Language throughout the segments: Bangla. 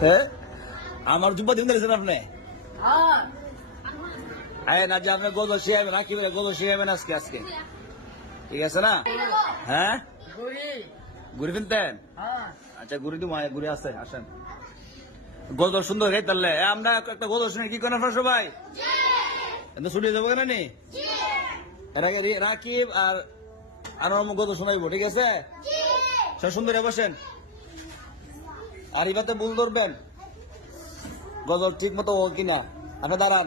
হ্যাঁ আমার জুব্বা দিন দিয়েছেন আপনি না যে আপনি গজল শিখাবেন না কি বলে গজল শিখাবেন আজকে আজকে ঠিক আছে না হ্যাঁ ঘুরে ফিনতেন আচ্ছা ঘুরে দিব ঘুরে আসে আসেন গজল সুন্দর গাই তাহলে আমরা একটা গজল শুনে কি করেন সবাই ছুটিয়ে যাবো কেন নি রাকিব আর গজল শোনাইবো ঠিক আছে সব সুন্দর বসেন আর এবারে ভুল ধরবেন গজল ঠিক মতো কিনা আপনি দাঁড়ান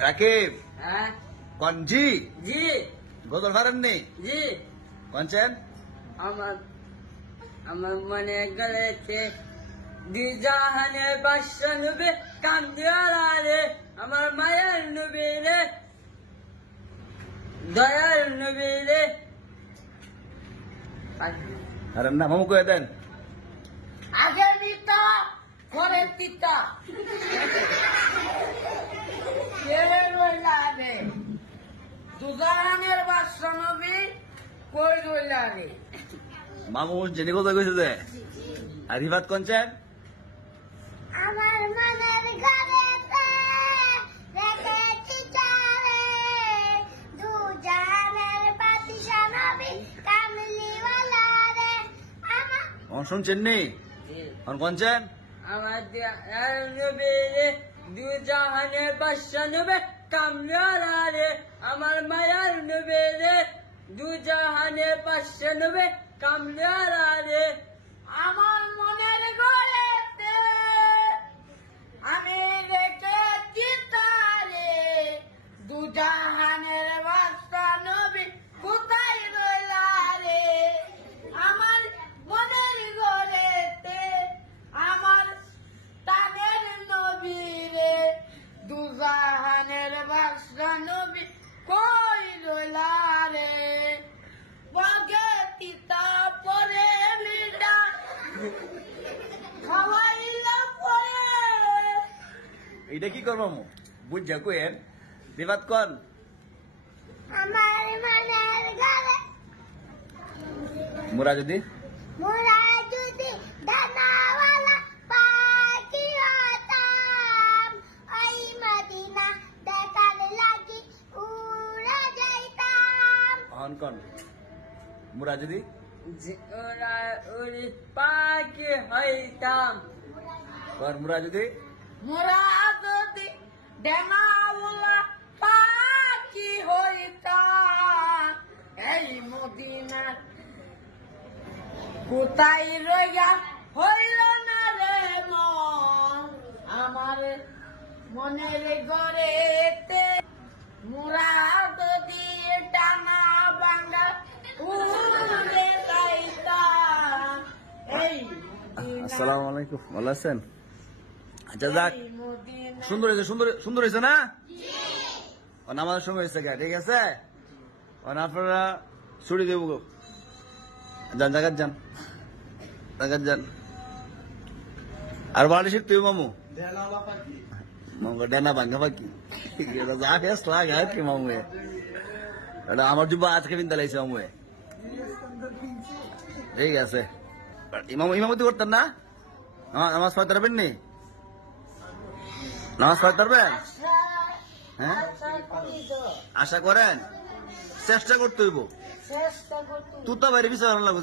রাকিব কন জি জি গজল পারেননি জি কনছেন আমার মনে গেছে দিজাহানে বাদশা নবী কান্দিয়ালা রে আমার মায়ের নবী রে দয়ার নবী রে আরে না মামু কয়ে দেন আগে পিতা পরে পিতা দুজাহানের বাদশা নবী কই রইলা রে মামু জেনে কথা কইছে যে আর রিবাত কনছেন আমার মনের ঘরেতে রেখেছি চারে দুজাহানের বাদশা নবী কামলিওয়ালা রে আমার শুনছেন নি কনছেন আমার নবী রে দুজাহানের বাদশা নবী কামলিওয়ালা রে আমার মায়ার নবী রে দুজাহানের বাদশা নবী কামলিওয়ালা রে আমার মনের ঘরেতে আমি রেখেছি তারে দুজাহানের বাদশা নবী কোথায় রইলা রে আমার মনের ঘরেতে আমার তানের নবী রে দুজাহানের বাদশা নবী কই রইলা রে বগে পিতা পরে লিডা খাওয়াইলা পরে এটা কি করবো মামু বুঝা কইেন রিবাত কন আমার মনের ঘরে মুরা যদি মোরা যদি দানাওয়ালা পাখি হতাম ওই মদিনা দেখার লাগি উড়ে যাইতাম অন কন মুরা যদি ওরা উড়ি পাখি হইতাম কন মুরা যদি মোরা যদি ডানাওয়ালা পাখি হইতাম এই মদিনার কোথায় রইয়া হইল না রে মন আমার মনের ঘরেতে মোরা যদি ডানা বাংলা উড়ে যাইতাম এই আসসালামু আলাইকুম ভালো আছেন আচ্ছা যাক মদিনা সুন্দর হয়েছে সুন্দর হয়েছে না আমাদের সময় হয়েছে ঠিক আছে আপনারা ছুটি দেবো গো যান জায়গার যান আর বাড়ি শিখতে মামু ডানা ভাঙ্গা পাখি যা ফেস লাগে আর কি মামু এটা আমার যুব আজকে বিনতে লাগছে মামু ঠিক আছে ইমামতি করতেন না নামাজ পড়তে পারবেন নি নামাজ পড়তে পারবেন হ্যাঁ আশা করেন চেষ্টা করতে হইব তুতা বাইরে বিচার লাগবে